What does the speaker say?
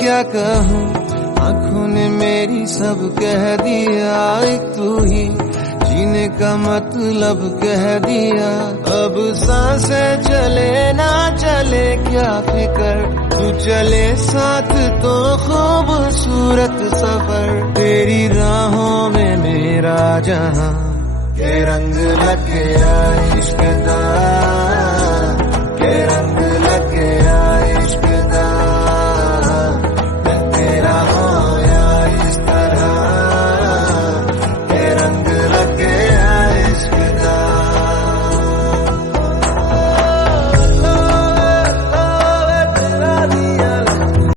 क्या कहूँ, आंखों ने मेरी सब कह दिया। एक तू ही जीने का मतलब कह दिया। अब सांसें चले ना चले क्या फिकर, तू चले साथ तो खूबसूरत सफर। तेरी राहों में मेरा जहां के रंग लग गया इश्क दा।